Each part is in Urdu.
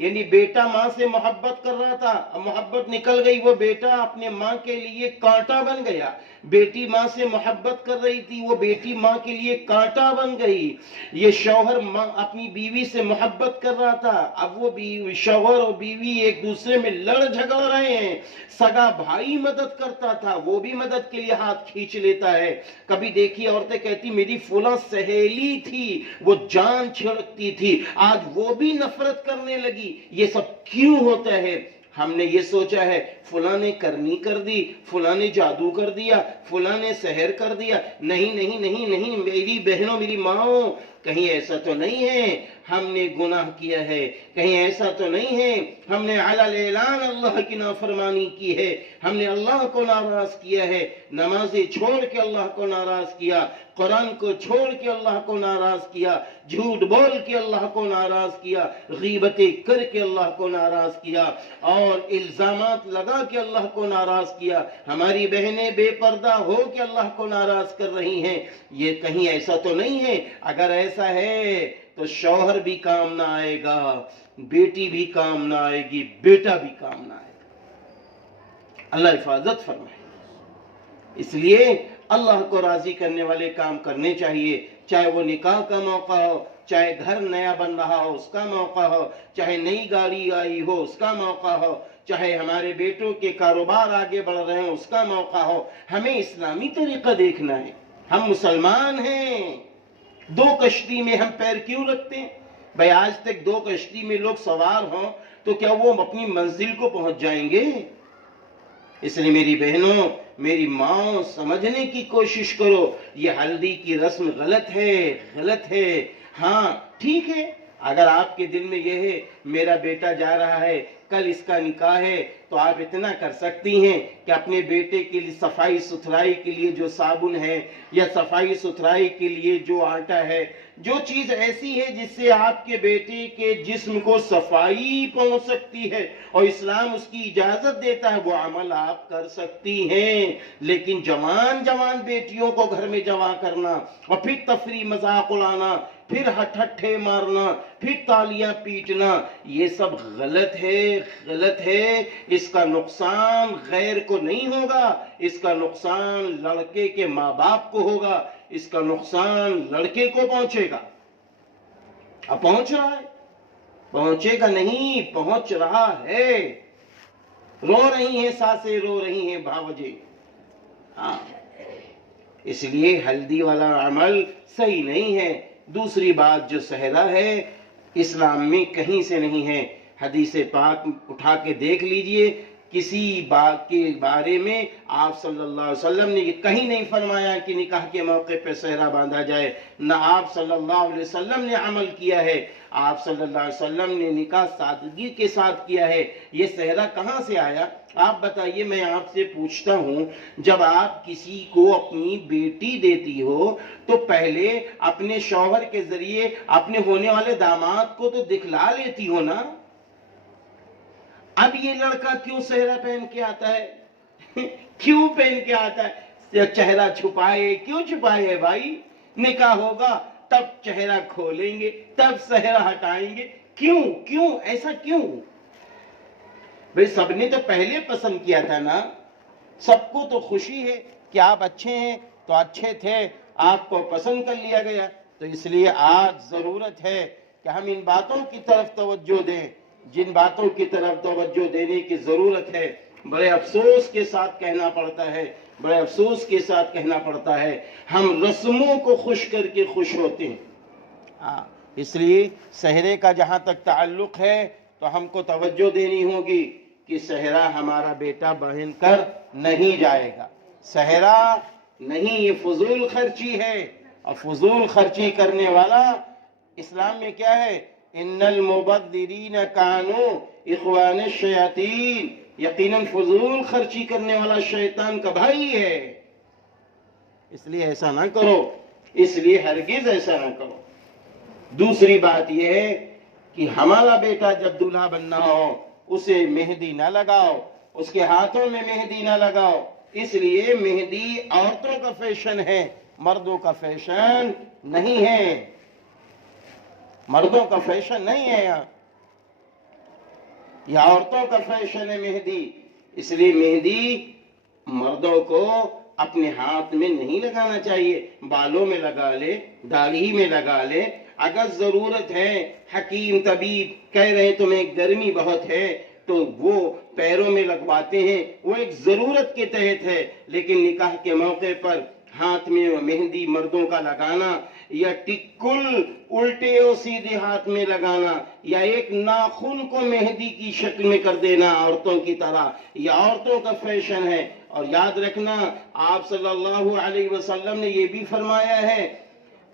یعنی بیٹا ماں سے محبت کر رہا تھا، اب محبت نکل گئی، وہ بیٹا اپنے ماں کے لیے کانٹا بن گیا۔ بیٹی ماں سے محبت کر رہی تھی، وہ بیٹی ماں کے لیے کانٹا بن گئی۔ یہ شوہر اپنی بیوی سے محبت کر رہا تھا، اب وہ شوہر اور بیوی ایک دوسرے میں لڑ جھگڑ رہے ہیں۔ سگا بھائی مدد کرتا تھا، وہ بھی مدد کے لیے ہاتھ کھینچ لیتا ہے۔ کبھی دیکھی عورتیں کہتی میری فلاں سہیلی تھی، وہ جان چھڑکتی تھی، آج وہ بھی نفرت کرنے لگی۔ یہ سب کیوں ہوتا ہے؟ ہم نے یہ سوچا ہے فلاں نے کرنی کر دی، فلاں نے جادو کر دیا، فلاں نے سحر کر دیا۔ نہیں نہیں نہیں نہیں میری بہنوں، میری ماں، کہیں ایسا تو نہیں ہے ہم نے گناہ کیا ہے، کہیں ایسا تو نہیں ہے ہم نے علی الاعلان اللہ کی نافرمانی کی ہے، ہم نے اللہ کو ناراض کیا ہے، نمازیں چھوڑ کے اللہ کو ناراض کیا، قرآن کو چھوڑ کے اللہ کو ناراض کیا، جھوٹ بول کے اللہ کو ناراض کیا، غیبتیں کر کے اللہ کو ناراض کیا، اور الزامات لگا کے اللہ کو ناراض کیا۔ ہماری بہنیں بے پردہ ہو کے اللہ کو ناراض کر رہی ہیں۔ یہ کہیں ایسا تو نہیں ہے؟ اگر ایسا ہے تو شوہر بھی کام نہ آئے گا، بیٹی بھی کام نہ آئے گی، بیٹا بھی کام نہ آئے گا۔ اللہ حفاظت فرمائے۔ اس لیے اللہ کو راضی کرنے والے کام کرنے چاہیے، چاہے وہ نکاح کا موقع ہو، چاہے گھر نیا بن رہا ہو اس کا موقع ہو، چاہے نئی گاڑی آئی ہو اس کا موقع ہو، چاہے ہمارے بیٹوں کے کاروبار آگے بڑھ رہے ہیں اس کا موقع ہو۔ ہمیں اسلامی طریقہ دیکھنا ہے۔ ہم مسلمان ہیں، دو کشتی میں ہم پیر کیوں رکھتے ہیں؟ بھائی آج تک دو کشتی میں لوگ سوار ہوں تو کیا وہ اپنی منزل کو پہنچ جائیں گے؟ اس لیے میری بہنوں، میری ماں، سمجھنے کی کوشش کرو، یہ ہلدی کی رسم غلط ہے، غلط ہے۔ ہاں ٹھیک ہے، اگر آپ کے دل میں یہ ہے میرا بیٹا جا رہا ہے، کل اس کا نکاح ہے، تو آپ اتنا کر سکتی ہیں کہ اپنے بیٹے کے لیے صفائی ستھرائی کے لیے جو صابن ہے، یا صفائی ستھرائی کے لیے جو آٹا ہے، جو چیز ایسی ہے جس سے آپ کے بیٹے کے جسم کو صفائی پہنچ سکتی ہے اور اسلام اس کی اجازت دیتا ہے، وہ عمل آپ کر سکتی ہیں۔ لیکن جوان بیٹیوں کو گھر میں جمع کرنا اور پھر تفریح مذاق اڑانا، پھر ہٹھٹھے مارنا، پھر تالیاں پیٹنا، یہ سب غلط ہے، غلط ہے۔ اس کا نقصان غیر کو نہیں ہوگا، اس کا نقصان لڑکے کے ماں باپ کو ہوگا، اس کا نقصان لڑکے کو پہنچے گا۔ اب پہنچ رہا ہے، پہنچے گا نہیں، پہنچ رہا ہے۔ رو رہی ہیں ساسیں، رو رہی ہیں بھاوجے۔ ہاں اس لیے ہلدی والا عمل صحیح نہیں ہے۔ دوسری بات جو صحرا ہے، اسلام میں کہیں سے نہیں ہے۔ حدیث پاک اٹھا کے دیکھ لیجئے، کسی بات کے بارے میں آپ صلی اللہ علیہ وسلم نے یہ کہیں نہیں فرمایا کہ نکاح کے موقع پہ صحرا باندھا جائے، نہ آپ صلی اللہ علیہ وسلم نے عمل کیا ہے۔ آپ صلی اللہ علیہ وسلم نے نکاح سادگی کے ساتھ کیا ہے۔ یہ صحرا کہاں سے آیا؟ آپ بتائیے، میں آپ سے پوچھتا ہوں، جب آپ کسی کو اپنی بیٹی دیتی ہو تو پہلے اپنے شوہر کے ذریعے اپنے ہونے والے داماد کو تو دکھلا لیتی ہو نا۔ اب یہ لڑکا کیوں صحرا پہن کے آتا ہے؟ کیوں پہن کے آتا ہے؟ چہرہ چھپائے، کیوں چھپائے بھائی؟ نکاح ہوگا تب چہرہ کھولیں گے، تب صحرا ہٹائیں گے۔ کیوں ایسا کیوں؟ بھئی سب نے تو پہلے پسند کیا تھا نا، سب کو تو خوشی ہے کہ آپ اچھے ہیں، تو اچھے تھے، آپ کو پسند کر لیا گیا، تو اس لیے آج ضرورت ہے کہ ہم ان باتوں کی طرف توجہ دیں، جن باتوں کی طرف توجہ دینے کی ضرورت ہے۔ بڑے افسوس کے ساتھ کہنا پڑتا ہے، بڑے افسوس کے ساتھ کہنا پڑتا ہے، ہم رسموں کو خوش کر کے خوش ہوتے ہیں۔ اس لیے صحرے کا جہاں تک تعلق ہے تو ہم کو توجہ دینی ہوگی کہ صحرا ہمارا بیٹا پہن کر نہیں جائے گا، صحرا نہیں، یہ فضول خرچی ہے، اور فضول خرچی کرنے والا اسلام میں کیا ہے؟ ان المبذرین کانوا اخوان الشیاطین، یقیناً فضول خرچی کرنے والا شیطان کا بھائی ہے۔ اس لیے ایسا نہ کرو، اس لیے ہرگز ایسا نہ کرو۔ دوسری بات یہ ہے کہ ہمارا بیٹا جب دلہا بننا ہو اسے مہندی نہ لگاؤ، اس کے ہاتھوں میں مہندی نہ لگاؤ، اس لیے مہندی عورتوں کا فیشن ہے، مردوں کا فیشن نہیں ہے، مردوں کا فیشن نہیں ہے یہاں۔ یہ عورتوں کا فیشن ہے مہندی، اس لیے مہندی مردوں کو اپنے ہاتھ میں نہیں لگانا چاہیے، بالوں میں لگا لے، داڑھی میں لگا لے، اگر ضرورت ہے، حکیم طبیب کہہ رہے ہیں تمہیں گرمی بہت ہے تو وہ پیروں میں لگواتے ہیں، وہ ایک ضرورت کے تحت ہے، لیکن نکاح کے موقع پر ہاتھ میں مہندی مردوں کا لگانا یا ٹکل الٹے اور سیدھے ہاتھ میں لگانا یا ایک ناخن کو مہندی کی شکل میں کر دینا عورتوں کی طرح، یہ عورتوں کا فیشن ہے۔ اور یاد رکھنا آپ صلی اللہ علیہ وسلم نے یہ بھی فرمایا ہے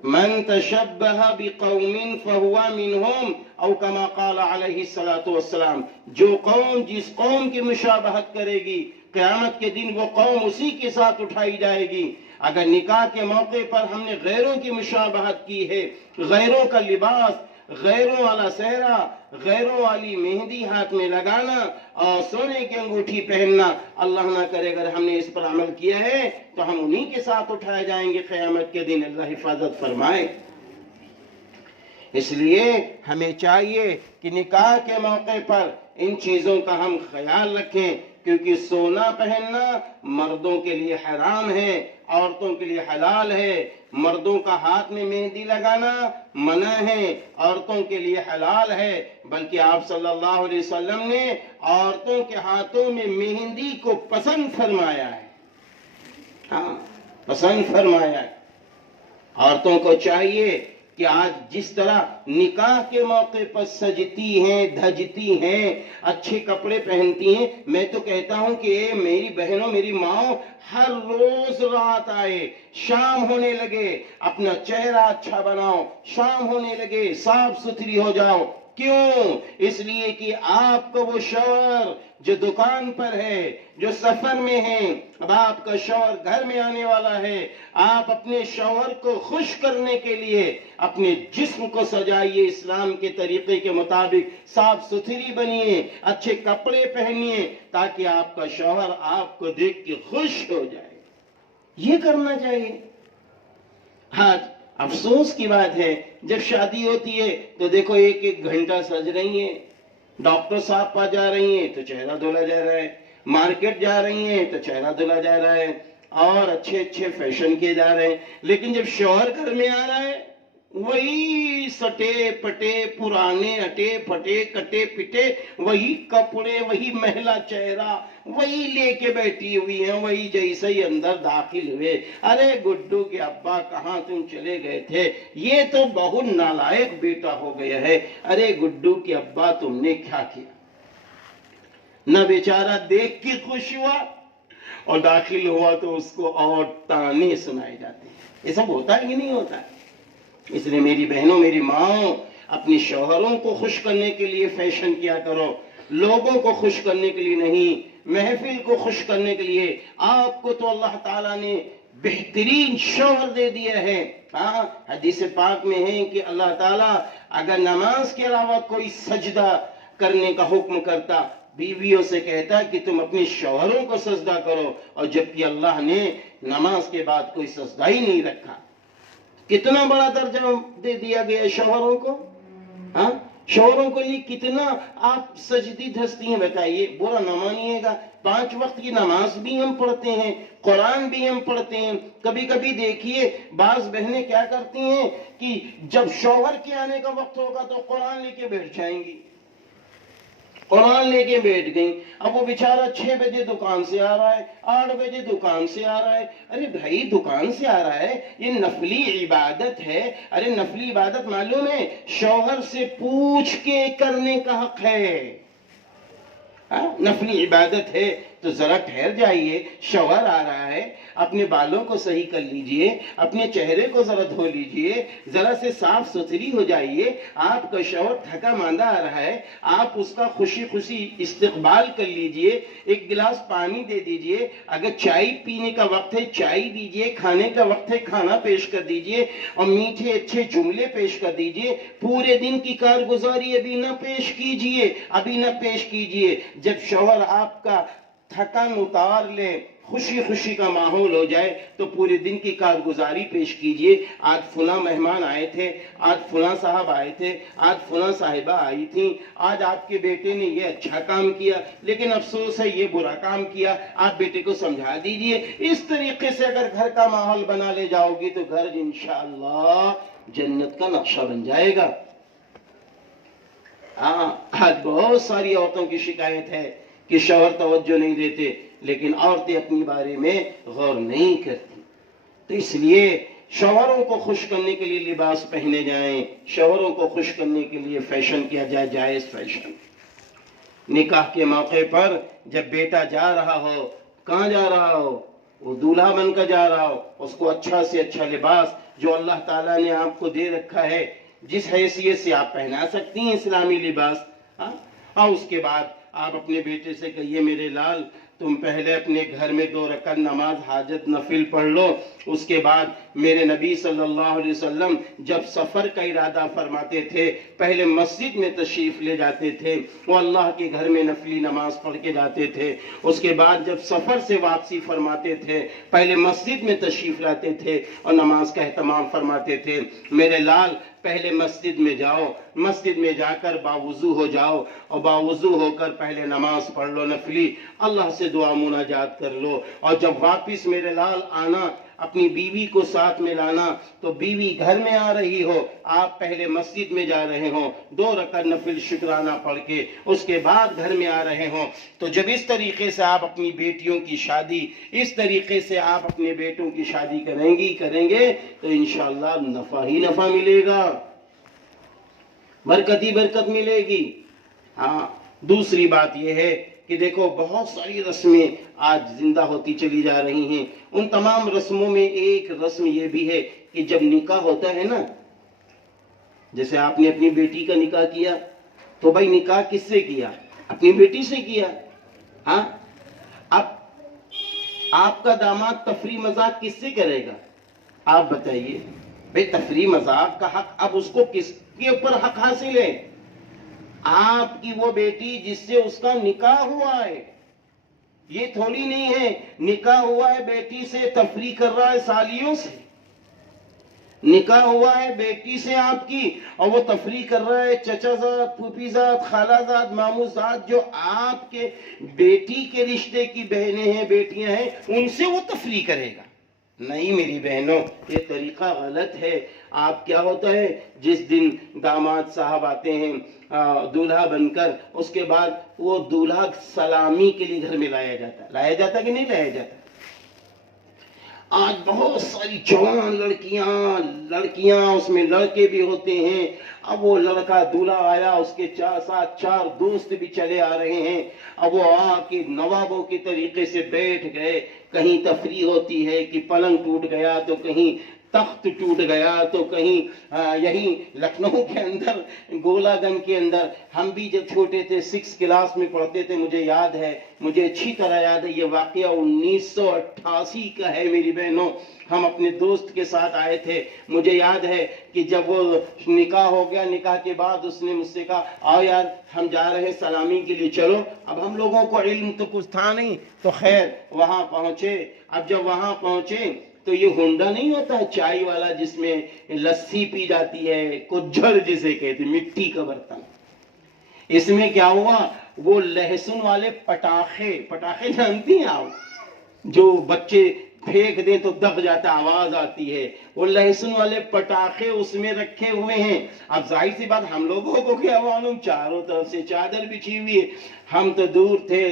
من تشبہ بقوم فہو منہم او کما قال علیہ السلام، جو قوم جس قوم کی مشابہت کرے گی قیامت کے دن وہ قوم اسی کے ساتھ اٹھائی جائے گی۔ اگر نکاح کے موقع پر ہم نے غیروں کی مشابہت کی ہے، غیروں کا لباس، غیروں والا صحرا، غیروں والی مہندی ہاتھ میں لگانا اور سونے کی انگوٹھی پہننا، اللہ نہ کرے اگر ہم نے اس پر عمل کیا ہے تو ہم انہی کے ساتھ اٹھائے جائیں گے قیامت کے دن، اللہ حفاظت فرمائے۔ اس لیے ہمیں چاہیے کہ نکاح کے موقع پر ان چیزوں کا ہم خیال رکھیں، کیونکہ سونا پہننا مردوں کے لیے حرام ہے، عورتوں کے لیے حلال ہے۔ مردوں کا ہاتھ میں مہندی لگانا منع ہے، عورتوں کے لیے حلال ہے، بلکہ آپ صلی اللہ علیہ وسلم نے عورتوں کے ہاتھوں میں مہندی کو پسند فرمایا ہے، ہاں پسند فرمایا ہے۔ عورتوں کو چاہیے کہ آج جس طرح نکاح کے موقع پر سجتی ہیں، دھجتی ہیں، اچھے کپڑے پہنتی ہیں، میں تو کہتا ہوں کہ اے میری بہنوں، میری ماں، ہر روز رات آئے، شام ہونے لگے اپنا چہرہ اچھا بناؤ، شام ہونے لگے صاف ستھری ہو جاؤ۔ کیوں؟ اس لیے کہ آپ کو وہ شوہر جو دکان پر ہے، جو سفر میں ہے، اب آپ کا شوہر گھر میں آنے والا ہے، آپ اپنے شوہر کو خوش کرنے کے لیے اپنے جسم کو سجائیے اسلام کے طریقے کے مطابق، صاف ستھری بنیے، اچھے کپڑے پہنیے تاکہ آپ کا شوہر آپ کو دیکھ کے خوش ہو جائے۔ یہ کرنا چاہیے۔ آج افسوس کی بات ہے جب شادی ہوتی ہے تو دیکھو ایک ایک گھنٹہ سج رہی ہیں، ڈاکٹر صاحب پاس جا رہی ہیں تو چہرہ دھولا جا رہا ہے، مارکیٹ جا رہی ہیں تو چہرہ دھولا جا رہا ہے اور اچھے اچھے فیشن کیے جا رہے ہیں، لیکن جب شوہر گھر میں آ رہا ہے وہی سٹے پٹے پرانے اٹے پھٹے کٹے پٹے، وہی کپڑے، وہی مہلا چہرہ، وہی لے کے بیٹھی ہوئی ہیں، وہی جیسے ہی اندر داخل ہوئے، ارے گڈو کے ابا کہاں تم چلے گئے تھے؟ یہ تو بہت نالائق بیٹا ہو گیا ہے، ارے گڈو کے ابا تم نے کیا کیا؟ نہ بیچارہ دیکھ کے خوش ہوا اور داخل ہوا تو اس کو اور تانے سنائے جاتے ہیں۔ یہ سب ہوتا ہے کہ نہیں ہوتا ہے؟ اس لیے میری بہنوں، میری ماں، اپنی شوہروں کو خوش کرنے کے لیے فیشن کیا کرو، لوگوں کو خوش کرنے کے لیے نہیں، محفل کو خوش کرنے کے لیے۔ آپ کو تو اللہ تعالیٰ نے بہترین شوہر دے دیا ہے۔ حدیث پاک میں ہے کہ اللہ تعالیٰ اگر نماز کے علاوہ کوئی سجدہ کرنے کا حکم کرتا، بیویوں سے کہتا کہ تم اپنے شوہروں کو سجدہ کرو، اور جبکہ اللہ نے نماز کے بعد کوئی سجدہ ہی نہیں رکھا۔ کتنا بڑا درجہ دے دیا گیا شوہروں کو، ہاں شوہروں کو لیے کتنا آپ سجدی دھستی ہیں، بتائیے، برا نہ مانیے گا۔ 5 وقت کی نماز بھی ہم پڑھتے ہیں، قرآن بھی ہم پڑھتے ہیں۔ کبھی کبھی دیکھیے بعض بہنیں کیا کرتی ہیں کہ جب شوہر کے آنے کا وقت ہوگا تو قرآن لے کے بیٹھ جائیں گی، قرآن لے کے بیٹھ گئیں۔ اب وہ بیچارہ 6 بجے دکان سے آ رہا ہے، 8 بجے دکان سے آ رہا ہے، ارے بھائی دکان سے آ رہا ہے، یہ نفلی عبادت ہے، ارے نفلی عبادت معلوم ہے شوہر سے پوچھ کے کرنے کا حق ہے، نفلی عبادت ہے تو ذرا ٹھہر جائیے، شوہر آ رہا ہے، اپنے بالوں کو صحیح کر لیجئے، اپنے چہرے کو ذرا دھو لیجئے، ذرا سے صاف ستھری ہو جائیے۔ آپ کا شوہر تھکا ماندہ آ رہا ہے، آپ اس کا خوشی خوشی استقبال کر لیجئے، ایک گلاس پانی دے دیجئے، اگر چائے پینے کا وقت ہے چائے دیجئے، کھانے کا وقت ہے کھانا پیش کر دیجئے، اور میٹھے اچھے جملے پیش کر دیجئے۔ پورے دن کی کارگزاری ابھی نہ پیش کیجئے، ابھی نہ پیش کیجئے۔ جب شوہر آپ کا تھکن اتار لے، خوشی خوشی کا ماحول ہو جائے تو پورے دن کی کارگزاری پیش کیجئے. آج فلاں مہمان آئے تھے, آج فلاں صاحب آئے تھے, آج فلاں صاحبہ آئی تھیں, آج آپ کے بیٹے نے یہ اچھا کام کیا لیکن افسوس ہے یہ برا کام کیا, آپ بیٹے کو سمجھا دیجئے. اس طریقے سے اگر گھر کا ماحول بنا لے جاؤ گی تو گھر انشاءاللہ جنت کا نقشہ بن جائے گا. آج بہت ساری عورتوں کی شکایت ہے کہ شوہر توجہ نہیں دیتے, لیکن عورتیں اپنی بارے میں غور نہیں کرتی. تو اس لیے شوہروں کو خوش کرنے کے لیے لباس پہنے جائیں, شوہروں کو خوش کرنے کے لیے فیشن کیا جائے, جائز فیشن. نکاح کے موقع پر جب بیٹا جا رہا ہو, کہاں جا رہا ہو, وہ دولہا بن کر جا رہا ہو, اس کو اچھا سے اچھا لباس جو اللہ تعالیٰ نے آپ کو دے رکھا ہے, جس حیثیت سے آپ پہنا سکتی ہیں اسلامی لباس, اور اس کے بعد آپ اپنے بیٹے سے کہیے میرے لال تم پہلے اپنے گھر میں 2 رکعت نماز حاجت نفل پڑھ لو. اس کے بعد میرے نبی صلی اللہ علیہ وسلم جب سفر کا ارادہ فرماتے تھے پہلے مسجد میں تشریف لے جاتے تھے, وہ اللہ کے گھر میں نفلی نماز پڑھ کے جاتے تھے. اس کے بعد جب سفر سے واپسی فرماتے تھے پہلے مسجد میں تشریف لاتے تھے اور نماز کا اہتمام فرماتے تھے. میرے لال پہلے مسجد میں جاؤ, مسجد میں جا کر باوضو ہو جاؤ اور باوضو ہو کر پہلے نماز پڑھ لو نفلی, اللہ سے دعا مناجات کر لو, اور جب واپس میرے لال آنا اپنی بیوی کو ساتھ میں لانا تو بیوی گھر میں آ رہی ہو, آپ پہلے مسجد میں جا رہے ہوں 2 رکعت نفل شکرانہ پڑھ کے, اس کے بعد گھر میں آ رہے ہوں. تو جب اس طریقے سے آپ اپنی بیٹیوں کی شادی, اس طریقے سے آپ اپنے بیٹوں کی شادی کریں گے تو انشاءاللہ نفع ہی نفع ملے گا, برکت ہی برکت ملے گی. ہاں دوسری بات یہ ہے کہ دیکھو بہت ساری رسمیں آج زندہ ہوتی چلی جا رہی ہیں. ان تمام رسموں میں ایک رسم یہ بھی ہے کہ جب نکاح ہوتا ہے نا, جیسے آپ نے اپنی بیٹی کا نکاح کیا تو بھائی نکاح کس سے کیا, اپنی بیٹی سے کیا. ہاں اب آپ کا داماد تفریح مذاق کس سے کرے گا, آپ بتائیے بھائی تفریح مذاق کا حق اب اس کو کس کے اوپر حق حاصل ہے, آپ کی وہ بیٹی جس سے اس کا نکاح ہوا ہے. یہ تھوڑی نہیں ہے نکاح ہوا ہے بیٹی سے تفریح کر رہا ہے سالیوں سے, نکاح ہوا ہے بیٹی سے آپ کی اور وہ تفریح کر رہا ہے چچا زاد, پھوپھی زاد, خالہ زاد, ماموں زاد جو آپ کے بیٹی کے رشتے کی بہنیں ہیں, بیٹیاں ہیں, ان سے وہ تفریح کرے گا. نہیں میری بہنوں, یہ طریقہ غلط ہے. آپ کیا ہوتا ہے جس دن داماد صاحب آتے ہیں دولہا بن کر, اس کے بعد وہ دولہا سلامی کے لیے گھر میں لایا جاتا کہ نہیں لایا جاتا. آج بہت ساری جوان لڑکیاں اس میں لڑکے بھی ہوتے ہیں. اب وہ لڑکا دولہا آیا, اس کے ساتھ 4 دوست بھی چلے آ رہے ہیں. اب وہ آ کے نوابوں کے طریقے سے بیٹھ گئے. کہیں تفریح ہوتی ہے کہ پلنگ ٹوٹ گیا تو کہیں تخت ٹوٹ گیا تو کہیں یہیں لکھنؤ کے اندر گولا گنج کے اندر, ہم بھی جب چھوٹے تھے 6 کلاس میں پڑھتے تھے, مجھے یاد ہے, مجھے اچھی طرح یاد ہے, یہ واقعہ 1988 کا ہے میری بہنوں. ہم اپنے دوست کے ساتھ آئے تھے. مجھے یاد ہے کہ جب وہ نکاح ہو گیا, نکاح کے بعد اس نے مجھ سے کہا آؤ یار ہم جا رہے ہیں سلامی کے لیے, چلو. اب ہم لوگوں کو علم تو کچھ تھا نہیں, تو خیر وہاں پہنچے. اب جب وہاں پہنچے تو یہ ہونڈا نہیں ہوتا چائے والا جس میں لسی پی جاتی ہے, کجھڑ جسے کہتے ہیں, مٹی کا برتن. اس میں کیا ہوا, وہ لہسن والے پٹاخے جانتی ہیں آپ, جو بچے پھینک دیں تو دب جاتا, آواز آتی ہے, وہ لہسن والے پٹاخے اس میں رکھے ہوئے ہیں. اب ظاہر سی بات ہم لوگوں کو کیا معلوم, چاروں طرف سے چادر بچھی ہوئی ہے, ہم تو دور تھے.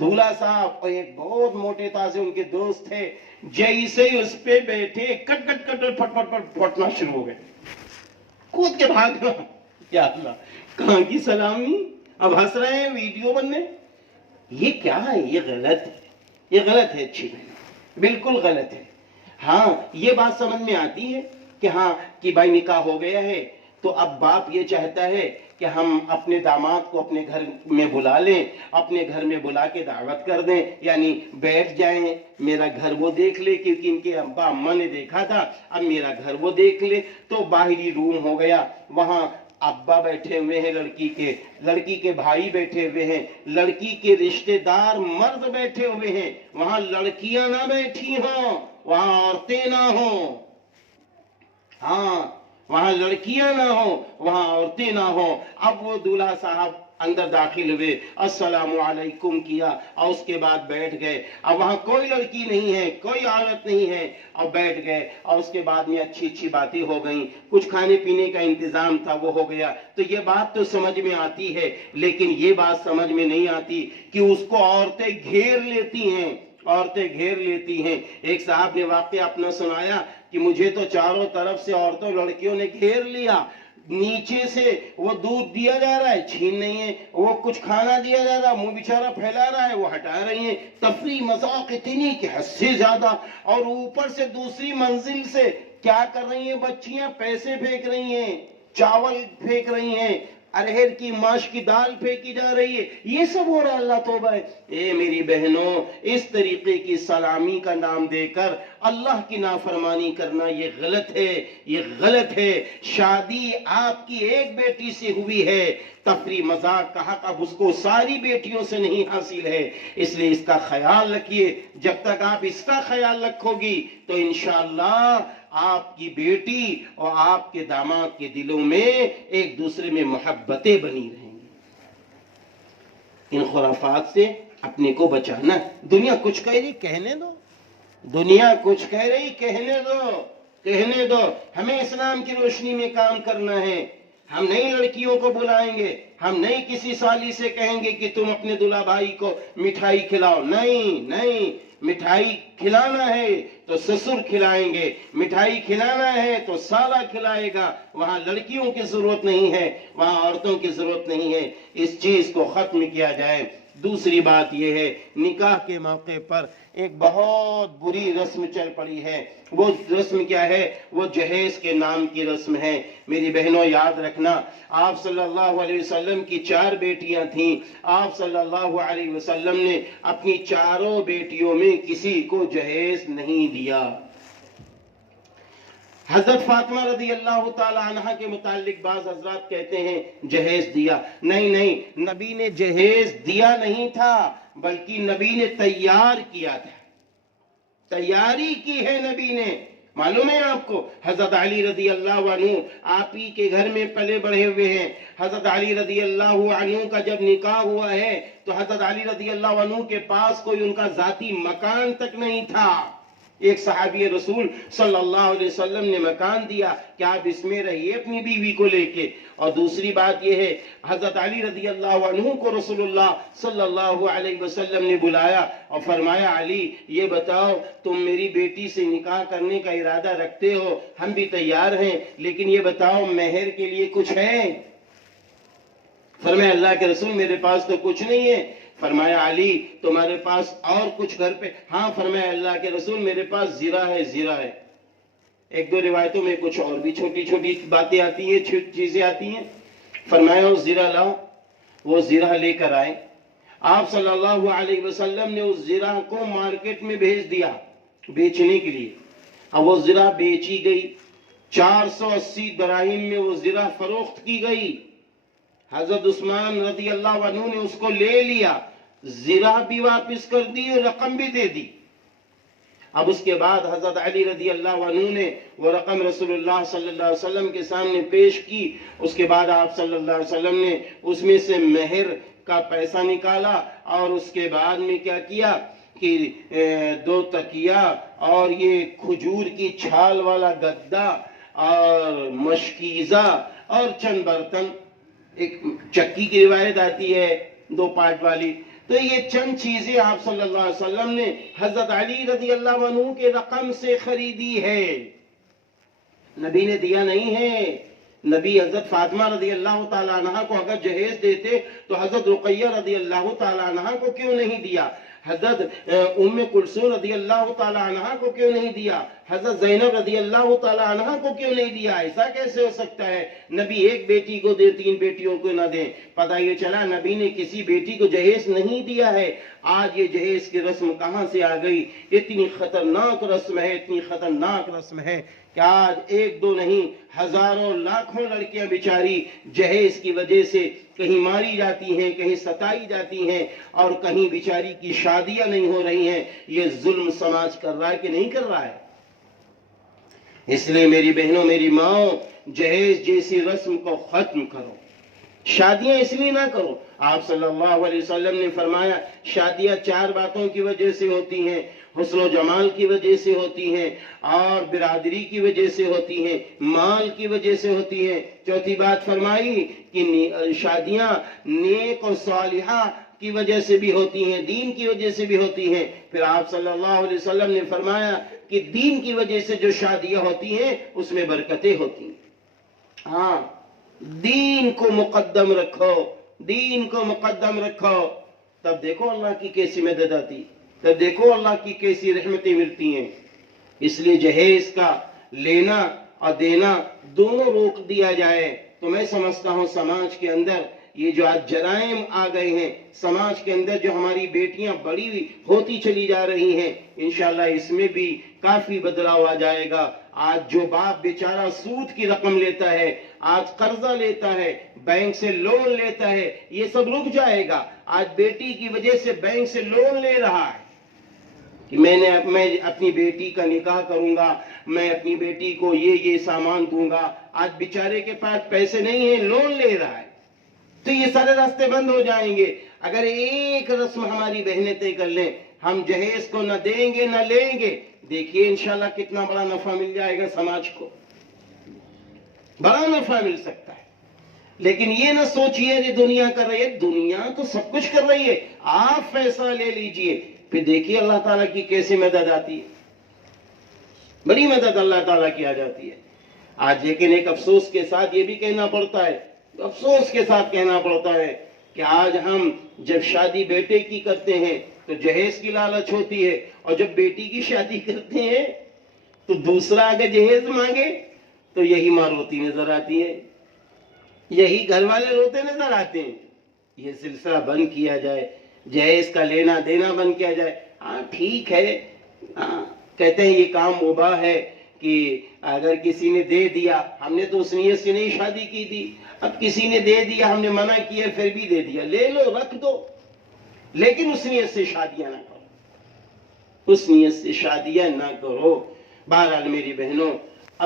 دولہا صاحب اور ایک بہت موٹے تازے ان کے دوست تھے, جیسے ہی اس پہ بیٹھے کٹ کٹ کٹ پٹ پٹ پٹ پھٹنا شروع ہو گئے, کود کے بھاگنا. کیا اللہ, کہاں کی سلامی, اب ہنس رہے ہیں ویڈیو بننے. یہ کیا ہے, یہ غلط ہے, یہ غلط ہے اچھی بہن, بالکل غلط ہے. ہاں یہ بات سمجھ میں آتی ہے کہ ہاں کہ بھائی نکاح ہو گیا ہے تو اب باپ یہ چاہتا ہے کہ ہم اپنے داماد کو اپنے گھر میں بلا لیں, اپنے گھر میں بلا کے دعوت کر دیں, یعنی بیٹھ جائیں, میرا گھر وہ دیکھ لے, کیونکہ ان کے ابا اماں نے دیکھا تھا, اب میرا گھر وہ دیکھ لے. تو باہری روم ہو گیا, وہاں ابا بیٹھے ہوئے ہیں لڑکی کے بھائی بیٹھے ہوئے ہیں، لڑکی کے رشتہ دار مرد بیٹھے ہوئے ہیں، وہاں لڑکیاں نہ بیٹھی ہوں، وہاں عورتیں نہ ہوں، ہاں وہاں لڑکیاں نہ ہوں، وہاں عورتیں نہ ہوں۔ اب وہ دولہا صاحب اندر داخل ہوئے، السلام علیکم کیا اور اس کے بعد بیٹھ گئے۔ اب وہاں کوئی لڑکی نہیں ہے، کوئی عورت نہیں ہے، اور بیٹھ گئے، اور اس کے بعد میں اچھی باتیں ہو گئیں، کچھ کھانے پینے کا انتظام تھا وہ ہو گیا۔ تو یہ بات تو سمجھ میں آتی ہے، لیکن یہ بات سمجھ میں نہیں آتی کہ اس کو عورتیں گھیر لیتی ہیں، عورتیں گھیر لیتی ہیں۔ ایک صاحب نے واقعہ اپنا سنایا کہ مجھے تو چاروں طرف سے عورتوں لڑکیوں نے گھیر لیا، نیچے سے وہ دودھ دیا جا رہا ہے، چھین نہیں ہے، وہ کچھ کھانا دیا جا رہا ہے، منہ بیچارہ پھیلا رہا ہے، وہ ہٹا رہی ہیں، تفریح مذاق اتنی کہ حد سے زیادہ، اور اوپر سے دوسری منزل سے کیا کر رہی ہیں بچیاں، پیسے پھینک رہی ہیں، چاول پھینک رہی ہیں، ارہر کی ماش کی دال پھینکی جا رہی ہے، یہ سب ہو رہا ہے۔ اللہ توبہ ہے۔ اے میری بہنوں، اس طریقے کی سلامی کا نام دے کر اللہ کی نافرمانی کرنا یہ غلط ہے، یہ غلط ہے۔ شادی آپ کی ایک بیٹی سے ہوئی ہے، تفریح مذاق کا حق اب اس کو ساری بیٹیوں سے نہیں حاصل ہے، اس لیے اس کا خیال رکھیے۔ جب تک آپ اس کا خیال رکھو گی تو انشاءاللہ آپ کی بیٹی اور آپ کے داماد کے دلوں میں ایک دوسرے میں محبتیں بنی رہیں گی۔ ان خرافات سے اپنے کو بچانا۔ دنیا کچھ کہہ رہی کہنے دو، دنیا کچھ کہہ رہی کہنے دو، ہمیں اسلام کی روشنی میں کام کرنا ہے۔ ہم نئی لڑکیوں کو بلائیں گے، ہم نئی کسی سالی سے کہیں گے کہ تم اپنے دلہا بھائی کو مٹھائی کھلاؤ، نہیں، مٹھائی کھلانا ہے تو سسر کھلائیں گے، مٹھائی کھلانا ہے تو سالہ کھلائے گا۔ وہاں لڑکیوں کی ضرورت نہیں ہے، وہاں عورتوں کی ضرورت نہیں ہے۔ اس چیز کو ختم کیا جائے۔ دوسری بات یہ ہے، نکاح کے موقع پر ایک بہت بری رسم چل پڑی ہے۔ وہ رسم کیا ہے؟ وہ جہیز کے نام کی رسم ہے۔ میری بہنوں یاد رکھنا، آپ صلی اللہ علیہ وسلم کی 4 بیٹیاں تھیں۔ آپ صلی اللہ علیہ وسلم نے اپنی چاروں بیٹیوں میں کسی کو جہیز نہیں دیا۔ حضرت فاطمہ رضی اللہ تعالی عنہ کے متعلق بعض حضرات کہتے ہیں جہیز دیا، نہیں، نبی نے جہیز دیا نہیں تھا، بلکہ نبی نے تیار کیا تھا، تیاری کی ہے نبی نے۔ معلوم ہے آپ کو، حضرت علی رضی اللہ عنہ آپ ہی کے گھر میں پلے بڑھے ہوئے ہیں۔ حضرت علی رضی اللہ عنہ کا جب نکاح ہوا ہے تو حضرت علی رضی اللہ عنہ کے پاس کوئی ان کا ذاتی مکان تک نہیں تھا۔ ایک صحابی رسول صلی اللہ علیہ وسلم نے مکان دیا کہ آپ اس میں رہیے اپنی بیوی کو لے کے۔ اور دوسری بات یہ ہے، حضرت علی رضی اللہ عنہ کو رسول اللہ صلی اللہ علیہ وسلم نے بلایا اور فرمایا، علی یہ بتاؤ تم میری بیٹی سے نکاح کرنے کا ارادہ رکھتے ہو، ہم بھی تیار ہیں، لیکن یہ بتاؤ مہر کے لیے کچھ ہے؟ فرمایا اللہ کے رسول میرے پاس تو کچھ نہیں ہے۔ فرمایا علی تمہارے پاس اور کچھ گھر پہ؟ ہاں۔ فرمایا اللہ کے رسول میرے پاس زیرہ ہے۔ ایک دو روایتوں میں کچھ اور بھی چھوٹی چھوٹی باتیں آتی ہیں، چیزیں آتی ہیں۔ فرمایا وہ زیرہ لاؤ، وہ زیرہ لے کر آئے۔ آپ صلی اللہ علیہ وسلم نے اس زیرہ کو مارکیٹ میں بھیج دیا بیچنے کے لیے۔ اب وہ زیرہ بیچی گئی، 480 دراہم میں وہ زیرہ فروخت کی گئی۔ حضرت عثمان رضی اللہ عنہ نے اس کو لے لیا، زیرہ بھی واپس کر دی اور رقم بھی دے دی۔ اب اس کے بعد حضرت علی رضی اللہ عنہ نے وہ رقم رسول اللہ صلی اللہ علیہ وسلم کے سامنے پیش کی۔ اس کے بعد آپ صلی اللہ علیہ وسلم نے اس میں سے مہر کا پیسہ نکالا، اور اس کے بعد میں کیا کیا کہ 2 تکیہ اور یہ کھجور کی چھال والا گدا اور مشکیزہ اور چند برتن، ایک چکی کی روایت آتی ہے 2 پارٹ والی، تو یہ چند چیزیں آپ صلی اللہ علیہ وسلم نے حضرت علی رضی اللہ عنہ کے رقم سے خریدی ہے، نبی نے دیا نہیں ہے۔ نبی حضرت فاطمہ رضی اللہ تعالیٰ عنہ کو اگر جہیز دیتے تو حضرت رقیہ رضی اللہ تعالیٰ عنہ کو کیوں نہیں دیا؟ حضرت ام کلثوم رضی اللہ تعالی عنہ کو کیوں نہیں دیا؟ حضرت زینب رضی اللہ تعالی عنہ کو کیوں نہیں دیا؟ ایسا کیسے ہو سکتا ہے؟ نبی ایک بیٹی کو دے، 3 بیٹیوں کو نہ دیں؟ پتہ یہ چلا نبی نے کسی بیٹی کو جہیز نہیں دیا ہے۔ آج یہ جہیز کی رسم کہاں سے آ گئی؟ اتنی خطرناک رسم ہے، اتنی خطرناک رسم ہے کہ آج 1 2 نہیں، ہزاروں لاکھوں لڑکیاں بیچاری جہیز کی وجہ سے کہیں ماری جاتی ہیں، کہیں ستائی جاتی ہیں، اور کہیں بیچاری کی شادیاں نہیں ہو رہی ہیں۔ یہ ظلم سماج کر رہا ہے کہ نہیں کر رہا ہے؟ اس لیے میری بہنوں، میری ماں، جہیز جیسی رسم کو ختم کرو۔ شادیاں اس لیے نہ کرو۔ آپ صلی اللہ علیہ وسلم نے فرمایا شادیاں 4 باتوں کی وجہ سے ہوتی ہیں، حسن و جمال کی وجہ سے ہوتی ہیں، اور برادری کی وجہ سے ہوتی ہیں، مال کی وجہ سے ہوتی ہیں۔ چوتھی بات فرمائی کہ شادیاں نیک اور صالحہ کی وجہ سے بھی ہوتی ہیں، دین کی وجہ سے بھی ہوتی ہیں۔ پھر آپ صلی اللہ علیہ وسلم نے فرمایا کہ دین کی وجہ سے جو شادیاں ہوتی ہیں اس میں برکتیں ہوتی ہیں۔ ہاں، دین کو مقدم رکھو، دین کو مقدم رکھو، تب دیکھو اللہ کی کیسی مدد آتی، تب دیکھو اللہ کی کیسی رحمتیں ملتی ہیں۔ اس لیے جہیز کا لینا اور دینا دونوں روک دیا جائے تو میں سمجھتا ہوں سماج کے اندر یہ جو آج جرائم آ گئے ہیں، سماج کے اندر جو ہماری بیٹیاں بڑی ہوتی چلی جا رہی ہیں، انشاءاللہ اس میں بھی کافی بدلاؤ آ جائے گا۔ آج جو باپ بیچارہ سود کی رقم لیتا ہے، آج قرضہ لیتا ہے، بینک سے لون لیتا ہے، یہ سب رک جائے گا۔ آج بیٹی کی وجہ سے بینک سے لون لے رہا ہے کہ میں اپنی بیٹی کا نکاح کروں گا، میں اپنی بیٹی کو یہ سامان دوں گا۔ آج بیچارے کے پاس پیسے نہیں ہیں، لون لے رہا ہے، تو یہ سارے راستے بند ہو جائیں گے۔ اگر ایک رسم ہماری بہنیں طے کر لیں، ہم جہیز کو نہ دیں گے نہ لیں گے، دیکھیے انشاءاللہ کتنا بڑا نفع مل جائے گا سماج کو، بڑا نفع مل سکتا ہے۔ لیکن یہ نہ سوچئے کہ دنیا کر رہی ہے، دنیا تو سب کچھ کر رہی ہے، آپ فیصلہ لے لیجئے، پھر دیکھیے اللہ تعالیٰ کی کیسے مدد آتی ہے، بڑی مدد اللہ تعالیٰ کی آ جاتی ہے۔ آج لیکن ایک افسوس کے ساتھ یہ بھی کہنا پڑتا ہے، افسوس کے ساتھ کہنا پڑتا ہے کہ آج ہم جب شادی بیٹے کی کرتے ہیں تو جہیز کی لالچ ہوتی ہے، اور جب بیٹی کی شادی کرتے ہیں تو دوسرا اگر جہیز مانگے تو یہی ماں روتی نظر آتی ہے، یہی گھر والے روتے نظر آتے ہیں۔ یہ سلسلہ بند کیا جائے، جہیز کا لینا دینا بند کیا جائے۔ ہاں ٹھیک ہے، کہتے ہیں یہ کام مباح ہے کہ اگر کسی نے دے دیا، ہم نے تو اس نیت سے نہیں شادی کی تھی، اب کسی نے دے دیا، ہم نے منع کیا پھر بھی دے دیا، لے لو رکھ دو، لیکن اس نیت سے شادیاں نہ کرو، اس نیت سے شادیاں نہ کرو۔ بہرحال میری بہنوں،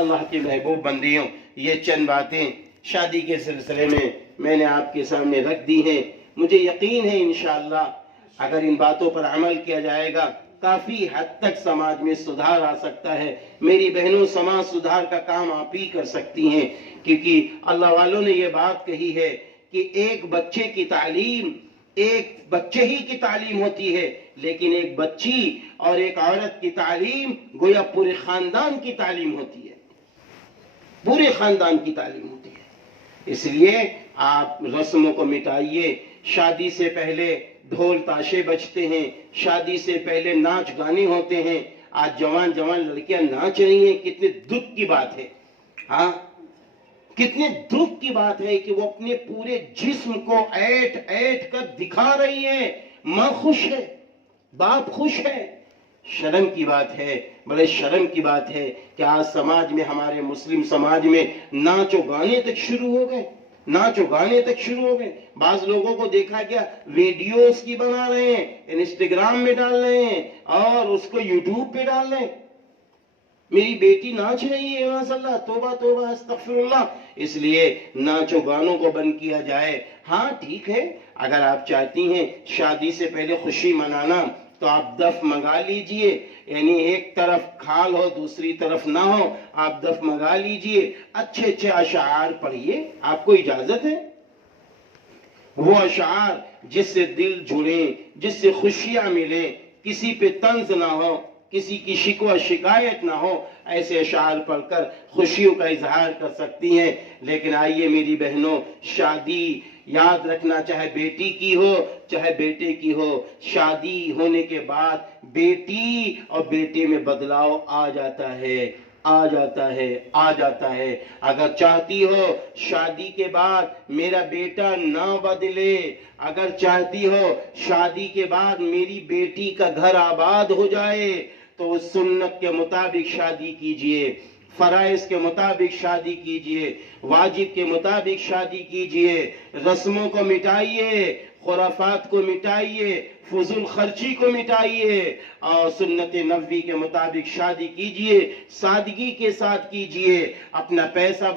اللہ کے محبوب بندیوں، یہ چند باتیں شادی کے سلسلے میں نے آپ کے سامنے رکھ دی ہیں۔ مجھے یقین ہے انشاءاللہ اگر ان باتوں پر عمل کیا جائے گا کافی حد تک سماج میں سدھار آ سکتا ہے۔ میری بہنوں، سماج سدھار کا کام آپ ہی کر سکتی ہیں، کیونکہ اللہ والوں نے یہ بات کہی ہے کہ ایک بچے کی تعلیم ایک بچے ہی کی تعلیم ہوتی ہے، لیکن ایک بچی اور ایک عورت کی تعلیم گویا پورے خاندان کی تعلیم ہوتی ہے، پورے خاندان کی تعلیم ہوتی ہے۔ اس لیے آپ رسموں کو مٹائیے۔ شادی سے پہلے ڈھول تاشے بجتے ہیں، شادی سے پہلے ناچ گانے ہوتے ہیں۔ آج جوان لڑکیاں ناچ رہی ہیں، کتنے دکھ کی بات ہے، ہاں کتنے دکھ کی بات ہے کہ وہ اپنے پورے جسم کو ایٹ کر دکھا رہی ہیں۔ ماں خوش ہے، باپ خوش ہے۔ شرم کی بات ہے، بڑے شرم کی بات ہے کہ آج سماج میں، ہمارے مسلم سماج میں ناچ و گانے تک شروع ہو گئے، ناچ و گانے تک شروع ہو گئے۔ بعض لوگوں کو دیکھا گیا ویڈیوز کی بنا رہے ہیں، انسٹاگرام میں ڈال رہے ہیں اور اس کو یوٹیوب پہ ڈال رہے ہیں۔ میری بیٹی ناچ رہی ہے، ماشاءاللہ، توبہ توبہ استغفر اللہ۔ اس لیے ناچ و گانوں کو بند کیا جائے۔ ہاں ٹھیک ہے، اگر آپ چاہتی ہیں شادی سے پہلے خوشی منانا تو آپ دف منگا لیجئے، یعنی ایک طرف کھال ہو دوسری طرف نہ ہو، آپ دف منگا لیجئے، اچھے اشعار پڑھیے، آپ کو اجازت ہے۔ وہ اشعار جس سے دل جڑیں، جس سے خوشیاں ملیں، کسی پہ طنز نہ ہو، کسی کی شکوہ شکایت نہ ہو، ایسے اشعار پڑھ کر خوشیوں کا اظہار کر سکتی ہیں۔ لیکن آئیے میری بہنوں، شادی یاد رکھنا، چاہے بیٹی کی ہو چاہے بیٹے کی ہو، شادی ہونے کے بعد بیٹی اور بیٹے میں بدلاؤ آ جاتا ہے، آ جاتا ہے۔ اگر چاہتی ہو شادی کے بعد میرا بیٹا نہ بدلے، اگر چاہتی ہو شادی کے بعد میری بیٹی کا گھر آباد ہو جائے، تو سنت کے مطابق شادی کیجئے، فرائض کے مطابق شادی کیجئے، واجب کے مطابق شادی کیجئے، رسموں کو مٹائیے، خرافات کو مٹائیے، فضول خرچی کو مٹائیے، اور سنت نبوی کے مطابق شادی کیجئے، سادگی کے ساتھ کیجئے، اپنا پیسہ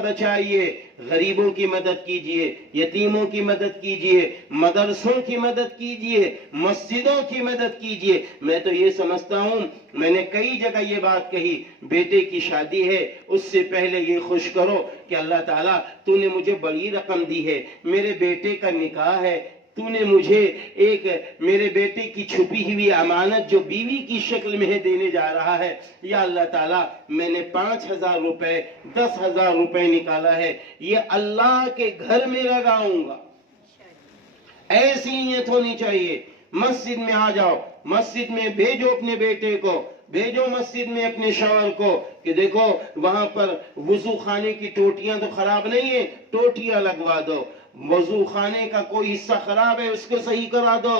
بچائیے، غریبوں کی مدد کیجئے، یتیموں کی مدد کیجئے، مدرسوں کی مدد کیجئے، مسجدوں کی مدد کیجئے۔ میں تو یہ سمجھتا ہوں، میں نے کئی جگہ یہ بات کہی، بیٹے کی شادی ہے اس سے پہلے یہ خوش کرو کہ اللہ تعالیٰ تو نے مجھے بڑی رقم دی ہے، میرے بیٹے کا نکاح ہے، تو نے مجھے ایک میرے بیٹے کی چھپی ہوئی امانت جو بیوی کی شکل میں ہے دینے جا رہا ہے، یا اللہ تعالیٰ میں نے 5,000 روپے 10,000 روپے نکالا ہے، یہ اللہ کے گھر میں لگاؤں گا۔ ایسی نیت ہونی چاہیے۔ مسجد میں آ جاؤ، مسجد میں بھیجو اپنے بیٹے کو، بھیجو مسجد میں اپنے شوہر کو کہ دیکھو وہاں پر وضو خانے کی ٹوٹیاں تو خراب نہیں ہیں، ٹوٹیاں لگوا دو، وضو خانے کا کوئی حصہ خراب ہے اس کو صحیح کرا دو،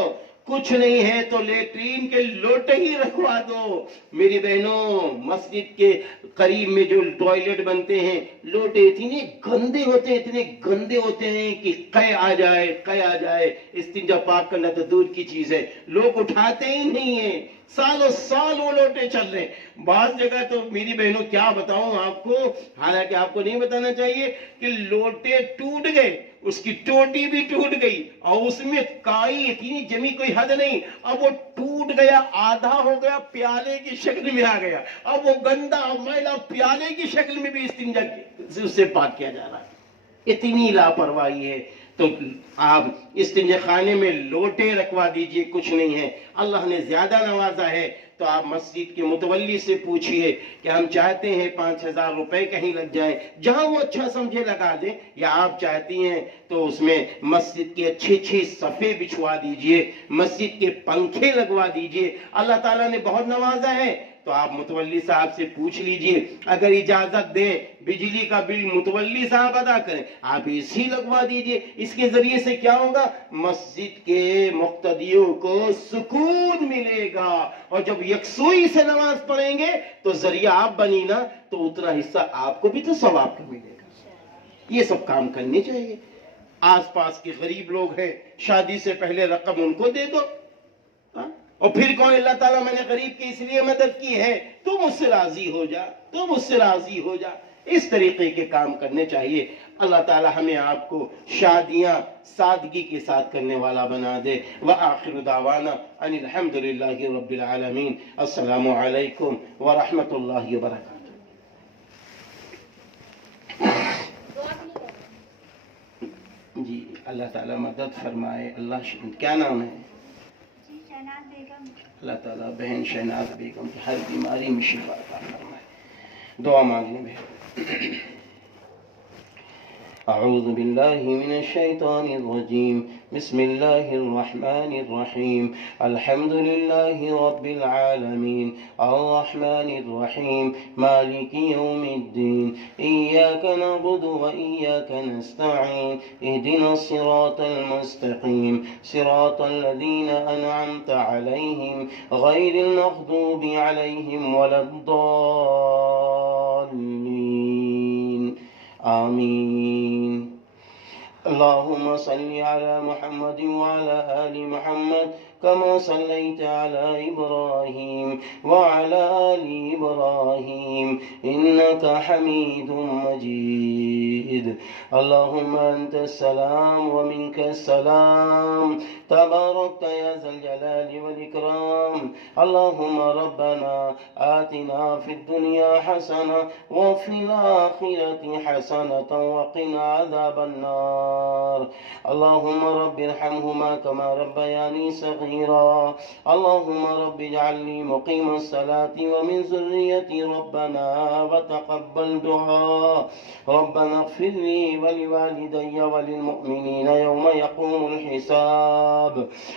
کچھ نہیں ہے تو لیٹرین کے لوٹے ہی رکھوا دو۔ میری بہنوں، مسجد کے قریب میں جو ٹوائلٹ بنتے ہیں، لوٹے اتنے گندے ہوتے ہیں کہ قے آ جائے۔ استنجا پاک کرنا تو دور کی چیز ہے، لوگ اٹھاتے ہی نہیں ہیں، سالوں سال وہ لوٹے چل رہے ہیں۔ بعض جگہ تو میری بہنوں کیا بتاؤں آپ کو، حالانکہ آپ کو نہیں بتانا چاہیے، کہ لوٹے ٹوٹ گئے، اس کی ٹوٹی بھی ٹوٹ گئی، اور اس میں کائی اتنی جمی کوئی حد نہیں، اب وہ ٹوٹ گیا، آدھا ہو گیا، پیالے کی شکل میں آ گیا، اب وہ گندا اور میلا پیالے کی شکل میں بھی استنجا اس سے پاک کیا جا رہا ہے۔ اتنی لاپرواہی ہے۔ تو آپ استنجا خانے میں لوٹے رکھوا دیجئے، کچھ نہیں ہے۔ اللہ نے زیادہ نوازا ہے تو آپ مسجد کے متولی سے پوچھئے کہ ہم چاہتے ہیں 5,000 روپے کہیں لگ جائیں، جہاں وہ اچھا سمجھے لگا دیں، یا آپ چاہتی ہیں تو اس میں مسجد کے اچھے صفے بچھوا دیجئے، مسجد کے پنکھے لگوا دیجئے۔ اللہ تعالیٰ نے بہت نوازا ہے تو آپ متولی صاحب سے پوچھ لیجئے، اگر اجازت دیں بجلی کا بل متولی صاحب ادا کریں، آپ اسی لگوا دیجئے۔ اس کے ذریعے سے کیا ہوگا؟ مسجد کے مقتدیوں کو سکون ملے گا، اور جب یکسوئی سے نماز پڑھیں گے تو ذریعہ آپ بنی نا، تو اتنا حصہ آپ کو بھی تو ثواب کا ملے گا۔ یہ سب کام کرنے چاہیے۔ آس پاس کے غریب لوگ ہیں، شادی سے پہلے رقم ان کو دے دو، اور پھر کون اللہ تعالیٰ میں نے غریب کی اس لیے مدد کی ہے، تو مجھ سے راضی ہو جا، اس طریقے کے کام کرنے چاہیے۔ اللہ تعالیٰ ہمیں آپ کو شادیاں سادگی کے ساتھ کرنے والا بنا دے۔ وآخر دعوانا ان الحمدللہ رب العالمین۔ السلام علیکم ورحمۃ اللہ وبرکاتہ۔ جی اللہ تعالیٰ مدد فرمائے۔ کیا نام ہے؟ اللہ تعالیٰ بہن شہناز بیگم کی ہر بیماری میں شفا عطا فرمائے۔ دعا مانگنے میں اعوذ باللہ من الشیطان الرجیم، بسم اللہ الرحمن الرحیم، الحمد للہ رب العالمین، الرحمن الرحیم، مالک یوم الدین، ایاک نعبد و ایاک نستعین، اہدنا الصراط المستقیم، صراط الذین انعمت علیہم، غیر المغضوب علیہم ولا الضالین، آمین۔ اللهم صل على محمد وعلى آل محمد كما صليت على إبراهيم وعلى آل إبراهيم إنك حميد مجيد. اللهم أنت السلام ومنك السلام، تباركت يا ذا الجلال والإكرام. اللهم ربنا آتنا في الدنيا حسنة وفي الآخرة حسنة وقنا عذاب النار. اللهم رب ارحمهما كما ربياني صغيرا خيرا. اللهم رب اجعلني مقيم الصلاة ومن ذريتي ربنا وتقبل دعاء. ربنا اغفر لي ولوالدي وللمؤمنين يوم يقوم الحساب.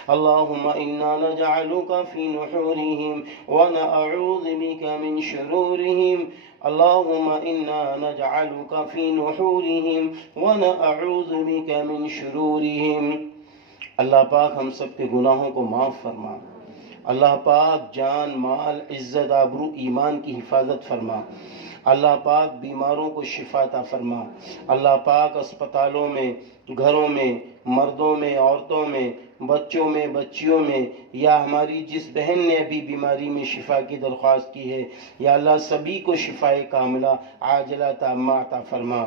اللهم إنا نجعلك في نحورهم ونعوذ بك من شرورهم. اللهم إنا نجعلك في نحورهم ونعوذ بك من شرورهم. اللہ پاک ہم سب کے گناہوں کو معاف فرما. اللہ پاک جان مال عزت آبرو ایمان کی حفاظت فرما. اللہ پاک بیماروں کو شفا عطا فرما. اللہ پاک اسپتالوں میں، گھروں میں، مردوں میں، عورتوں میں، بچوں میں، بچیوں میں، یا ہماری جس بہن نے ابھی بیماری میں شفا کی درخواست کی ہے، یا اللہ سبھی کو شفا کاملہ عاجلہ تامہ عطا فرما.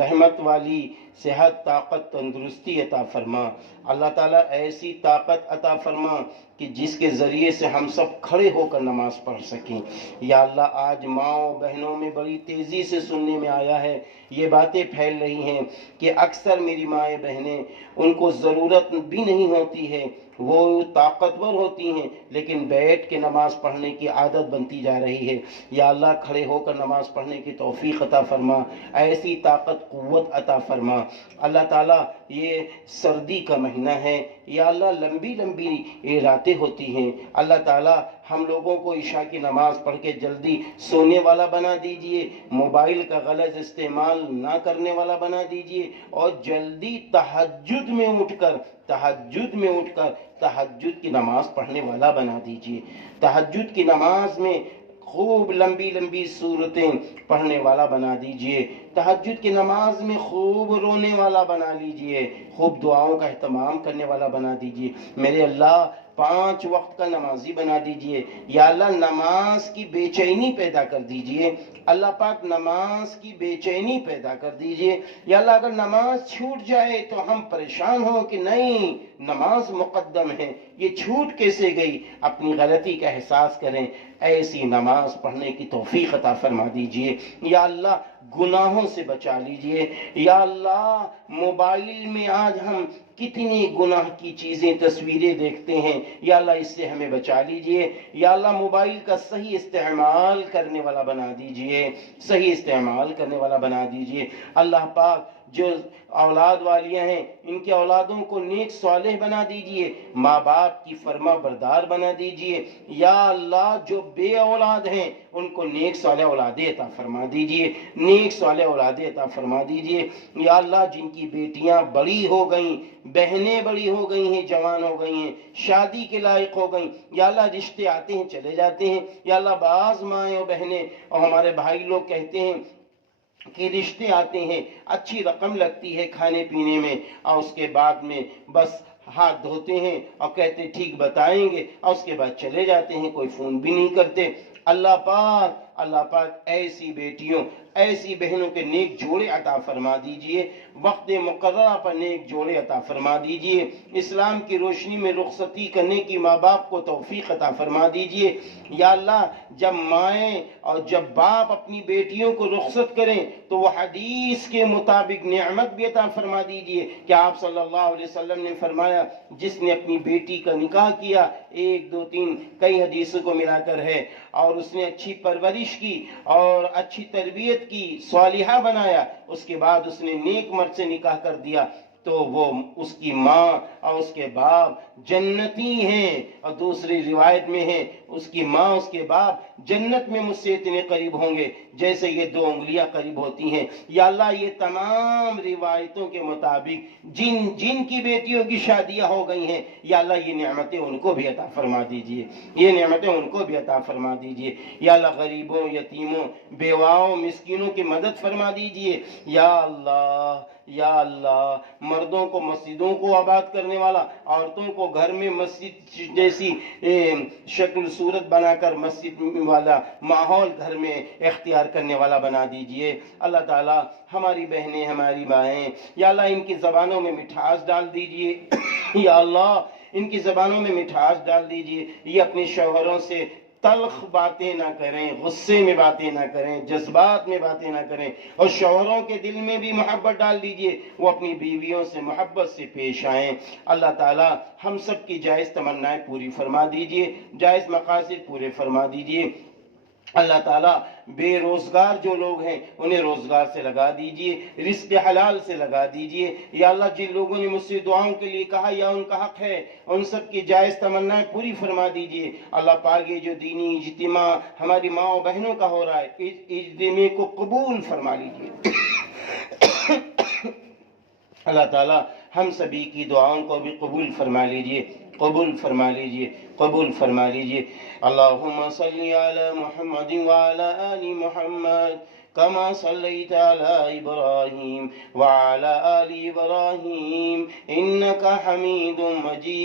رحمت والی صحت، طاقت، تندرستی عطا فرما. اللہ تعالیٰ ایسی طاقت عطا فرما کہ جس کے ذریعے سے ہم سب کھڑے ہو کر نماز پڑھ سکیں. یا اللہ آج ماؤں بہنوں میں بڑی تیزی سے سننے میں آیا ہے، یہ باتیں پھیل رہی ہیں کہ اکثر میری مائیں بہنیں، ان کو ضرورت بھی نہیں ہوتی ہے، وہ طاقتور ہوتی ہیں لیکن بیٹھ کے نماز پڑھنے کی عادت بنتی جا رہی ہے. یا اللہ کھڑے ہو کر نماز پڑھنے کی توفیق عطا فرما، ایسی طاقت قوت عطا فرما. اللہ تعالیٰ یہ سردی کا مہینہ ہے، یا اللہ لمبی لمبی یہ راتیں ہوتی ہیں. اللہ تعالیٰ ہم لوگوں کو عشاء کی نماز پڑھ کے جلدی سونے والا بنا دیجئے، موبائل کا غلط استعمال نہ کرنے والا بنا دیجئے، اور جلدی تہجد میں اٹھ کر تہجد کی نماز پڑھنے والا بنا دیجئے. تہجد کی نماز میں خوب لمبی لمبی صورتیں پڑھنے والا بنا دیجئے. تہجد کی نماز میں خوب رونے والا بنا لیجئے، خوب دعاؤں کا اہتمام کرنے والا بنا دیجئے. میرے اللہ 5 وقت کا نمازی بنا دیجئے. یا اللہ نماز کی بے چینی پیدا کر دیجئے. اللہ پاک نماز کی بے چینی پیدا کر دیجئے. یا اللہ اگر نماز چھوٹ جائے تو ہم پریشان ہوں کہ نہیں نماز مقدم ہے، یہ چھوٹ کیسے گئی، اپنی غلطی کا احساس کریں. ایسی نماز پڑھنے کی توفیق عطا فرما دیجئے. یا اللہ گناہوں سے بچا لیجئے. یا اللہ موبائل میں آج ہم کتنی گناہ کی چیزیں تصویریں دیکھتے ہیں، یا اللہ اس سے ہمیں بچا لیجئے. یا اللہ موبائل کا صحیح استعمال کرنے والا بنا دیجئے، صحیح استعمال کرنے والا بنا دیجئے. اللہ پاک جو اولاد والیاں ہیں ان کے اولادوں کو نیک صالح بنا دیجئے، ماں باپ کی فرما بردار بنا دیجئے. یا اللہ جو بے اولاد ہیں ان کو نیک صالح اولادیں عطا فرما دیجئے، نیک صالح اولادیں عطا فرما دیجئے. یا اللہ جن کی بیٹیاں بڑی ہو گئیں، بہنیں بڑی ہو گئی ہیں، جوان ہو گئی ہیں، شادی کے لائق ہو گئیں، یا اللہ رشتے آتے ہیں چلے جاتے ہیں. یا اللہ بعض مائیں اور بہنیں اور ہمارے بھائی لوگ کہتے ہیں کہ رشتے آتے ہیں، اچھی رقم لگتی ہے کھانے پینے میں، اور اس کے بعد میں بس ہاتھ دھوتے ہیں اور کہتے ٹھیک بتائیں گے، اور اس کے بعد چلے جاتے ہیں، کوئی فون بھی نہیں کرتے. اللہ پاک ایسی بیٹیوں، ایسی بہنوں کے نیک جوڑے عطا فرما دیجئے. وقت مقررہ پر نیک جوڑے عطا فرما دیجئے. اسلام کی روشنی میں رخصتی کرنے کی ماں باپ کو توفیق عطا فرما دیجئے. یا اللہ جب مائیں اور جب باپ اپنی بیٹیوں کو رخصت کریں تو وہ حدیث کے مطابق نعمت بھی عطا فرما دیجئے کہ آپ صلی اللہ علیہ وسلم نے فرمایا جس نے اپنی بیٹی کا نکاح کیا، 1 2 3 کئی حدیثوں کو ملا کر ہے، اور اس نے اچھی پرورش کی اور اچھی تربیت کی، صالحہ بنایا، اس کے بعد اس نے نیک مرد سے نکاح کر دیا تو وہ اس کی ماں اور اس کے باپ جنتی ہیں. اور دوسری روایت میں ہے اس کی ماں اس کے باپ جنت میں مجھ سے اتنے قریب ہوں گے جیسے یہ 2 انگلیاں قریب ہوتی ہیں. یا اللہ یہ تمام روایتوں کے مطابق جن کی بیٹیوں کی شادیاں ہو گئی ہیں، یا اللہ یہ نعمتیں ان کو بھی عطا فرما دیجئے، یہ نعمتیں ان کو بھی عطا فرما دیجئے. یا اللہ غریبوں، یتیموں، بیواؤں، مسکینوں کی مدد فرما دیجئے. یا اللہ مردوں کو مسجدوں کو آباد کرنے والا، عورتوں کو گھر میں مسجد جیسی شکل صورت بنا کر مسجد والا ماحول گھر میں اختیار کرنے والا بنا دیجئے. اللہ تعالی ہماری بہنیں، ہماری مائیں، یا اللہ ان کی زبانوں میں مٹھاس ڈال دیجئے. یا اللہ ان کی زبانوں میں مٹھاس ڈال دیجئے، یہ اپنے شوہروں سے تلخ باتیں نہ کریں، غصے میں باتیں نہ کریں، جذبات میں باتیں نہ کریں، اور شوہروں کے دل میں بھی محبت ڈال دیجئے، وہ اپنی بیویوں سے محبت سے پیش آئیں۔ اللہ تعالی ہم سب کی جائز تمنائیں پوری فرما دیجئے، جائز مقاصد پورے فرما دیجئے۔ اللہ تعالیٰ بے روزگار جو لوگ ہیں انہیں روزگار سے لگا دیجئے، رزق حلال سے لگا دیجئے۔ یا اللہ جن لوگوں نے مجھ سے دعاؤں کے لیے کہا یا ان کا حق ہے ان سب کی جائز تمنائیں پوری فرما دیجئے۔ اللہ پاک یہ جو دینی اجتماع ہماری ماں و بہنوں کا ہو رہا ہے اس اجتماع کو قبول فرما لیجئے۔ اللہ تعالیٰ ہم سبھی کی دعاؤں کو بھی قبول فرما لیجئے، قبول فرما لیجئے، قبول فرما لیجئے۔ اللہم صلی علی محمد وعلی آل محمد كما صليت على إبراهيم وعلى آل إبراهيم إنك حميد مجيد